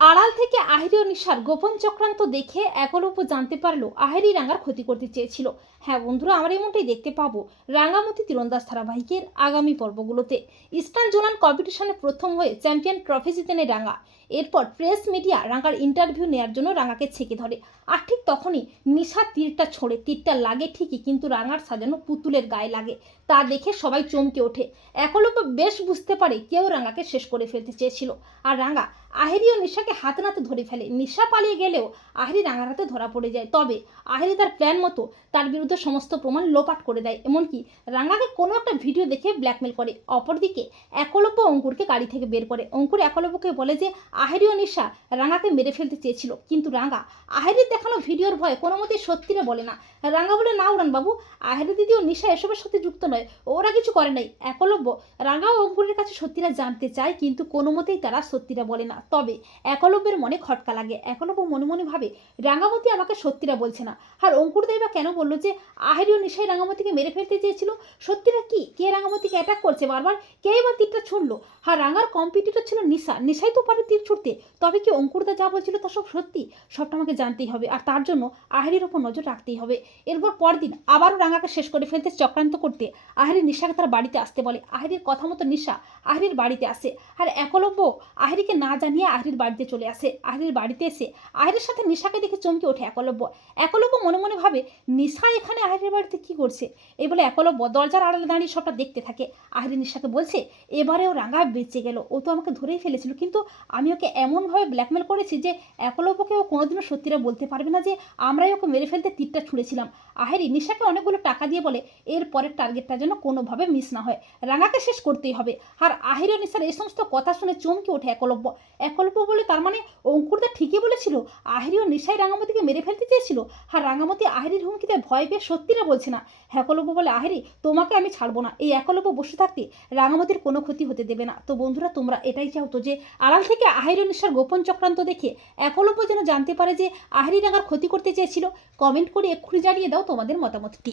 আড়াল থেকে আহিরি ও নিশার গোপন চক্রান্ত দেখে একলব্য জানতে পারল আহেরি রাঙ্গার ক্ষতি করতে চেয়েছিল। হ্যাঁ বন্ধুরা, আমরা এমনটাই দেখতে পাবো রাঙ্গামতি তীরন্দাজ ধারাবাহিকের আগামী পর্বগুলোতে। ইস্টার্ন জোনাল কম্পিটিশনে প্রথম হয়ে চ্যাম্পিয়ন ট্রফি জিতে নেয় রাঙ্গা এরপর প্রেস মিডিয়া রাঙ্গার ইন্টারভিউ নেওয়ার জন্য রাঙ্গাকে ছেঁকে ধরে। আর ঠিক তখনই নিশা তীরটা ছোড়ে, তীরটা লাগে ঠিকই, কিন্তু রাঙার সাজানো পুতুলের গায়ে লাগে। তা দেখে সবাই চমকে ওঠে। একলব্য বেশ বুঝতে পারে কেউ রাঙ্গাকে শেষ করে ফেলতে চেয়েছিল। আর রাঙ্গা আহেরি ও নিশাকে হাতে নাতে ধরে ফেলে। নিশা পালিয়ে গেলেও আহেরি রাঙার হাতে ধরা পড়ে যায়। তবে আহেরি তার প্ল্যান মতো তার বিরুদ্ধে সমস্ত প্রমাণ লোপাট করে দেয়। এমনকি রাঙাকে কোনো একটা ভিডিও দেখে ব্ল্যাকমেল করে। অপরদিকে একলব্য অঙ্কুরকে গাড়ি থেকে বের করে। অঙ্কুর একলব্যকে বলে যে, আহেরি ও নিশা রাঙাকে মেরে ফেলতে চেয়েছিল। কিন্তু রাঙা আহেরির দেখানো ভিডিওর ভয়ে কোনো মতেই সত্যিটা বলে না। রাঙা বলে, না উড়ান বাবু, আহেরি দিদি ও নিশা এসবের সাথে যুক্ত নয়। ওরা কিছু করে নাই। একলব্য রাঙা ও অঙ্কুরের কাছে সত্যিটা জানতে চায়, কিন্তু কোনো মতেই তারা সত্যিটা বলে না। তবে একলব্যের মনে খটকা লাগে। একলব্য মনে মনে ভাবে, রাঙামতি আমাকে সত্যিটা বলছে না। আর অঙ্কুর দেব কেন বলল যে আহেরি ও নিশাই রাঙামতিকে মেরে ফেলতে চেয়েছিল? সত্যিটা কি? কে রাঙামতিকে অ্যাটাক করছে বারবার? কেই বা তীরটা ছুড়লো? আর রাঙার কম্পিটিটর ছিল নিশা। নিশাই তো পারে তীর ছুটতে তবে কি অঙ্কুরদা যা বলছিল তা সব সত্যি? সবটা আমাকে জানতেই হবে। আর তার জন্য আহেরির ওপর নজর রাখতেই হবে। এরপর পরদিন আবারও রাঙাকে শেষ করে ফেলতে চক্রান্ত করতে আহেরি নিশাকে তার বাড়িতে আসতে বলে। আহেরির কথা মতো নিশা আহেরির বাড়িতে আসে। আর একলব্য আহেরিকে না জানিয়ে আহেরির বাড়িতে চলে আসে। আহেরির বাড়িতে এসে আহেরির সাথে নিশাকে দেখে চমকে ওঠে একলব্য। একলব্য মনে মনে ভাবে, নিশা এখানে আহেরির বাড়িতে কি করছে? এই বলে একলব্য দরজার আড়ালে দাঁড়িয়ে সবটা দেখতে থাকে। আহেরি নিশাকে বলছে এবারেও রাঙা বেঁচে গেল। ও তো আমাকে ধরেই ফেলেছিল। কিন্তু আমি ওকে এমনভাবে ব্ল্যাকমেল করেছি যে, একলব্যকে ও কোনোদিনও সত্যিটা বলতে পারবে না যে, আমরাই ওকে মেরে ফেলতে তীরটা ছুঁড়েছিলাম। আহেরি নিশাকে অনেকগুলো টাকা দিয়ে বলে, এর পরের টার্গেটটা যেন কোনোভাবে মিস না হয়। রাঙাকে শেষ করতেই হবে। আর আহির ও নিশার এই সমস্ত কথা শুনে চমকে ওঠে একলব্য। একলব্য বলে তার মানে অঙ্কুরদা ঠিকই বলেছিল, আহিরি ও নিশাই রাঙামতিকে মেরে ফেলতে চেয়েছিল, আর রাঙামতি আহিরির হুমকিতে ভয় পেয়ে সত্যিটা বলছে না। একলব্য বলে, আহিরি, তোমাকে আমি ছাড়বো না। এই একলব্য বসে থাকতে রাঙামতির কোনো ক্ষতি হতে দেবে না। তো বন্ধুরা, তোমরা এটাই চাও তো যে, আড়াল থেকে আহির ও নিশার গোপন চক্রান্ত দেখে একলব্য যেন জানতে পারে যে, আহিরি রাঙার ক্ষতি করতে চেয়েছিল। কমেন্ট করে এক্ষুনি জানিয়ে দাও তোমাদের মতামতটি।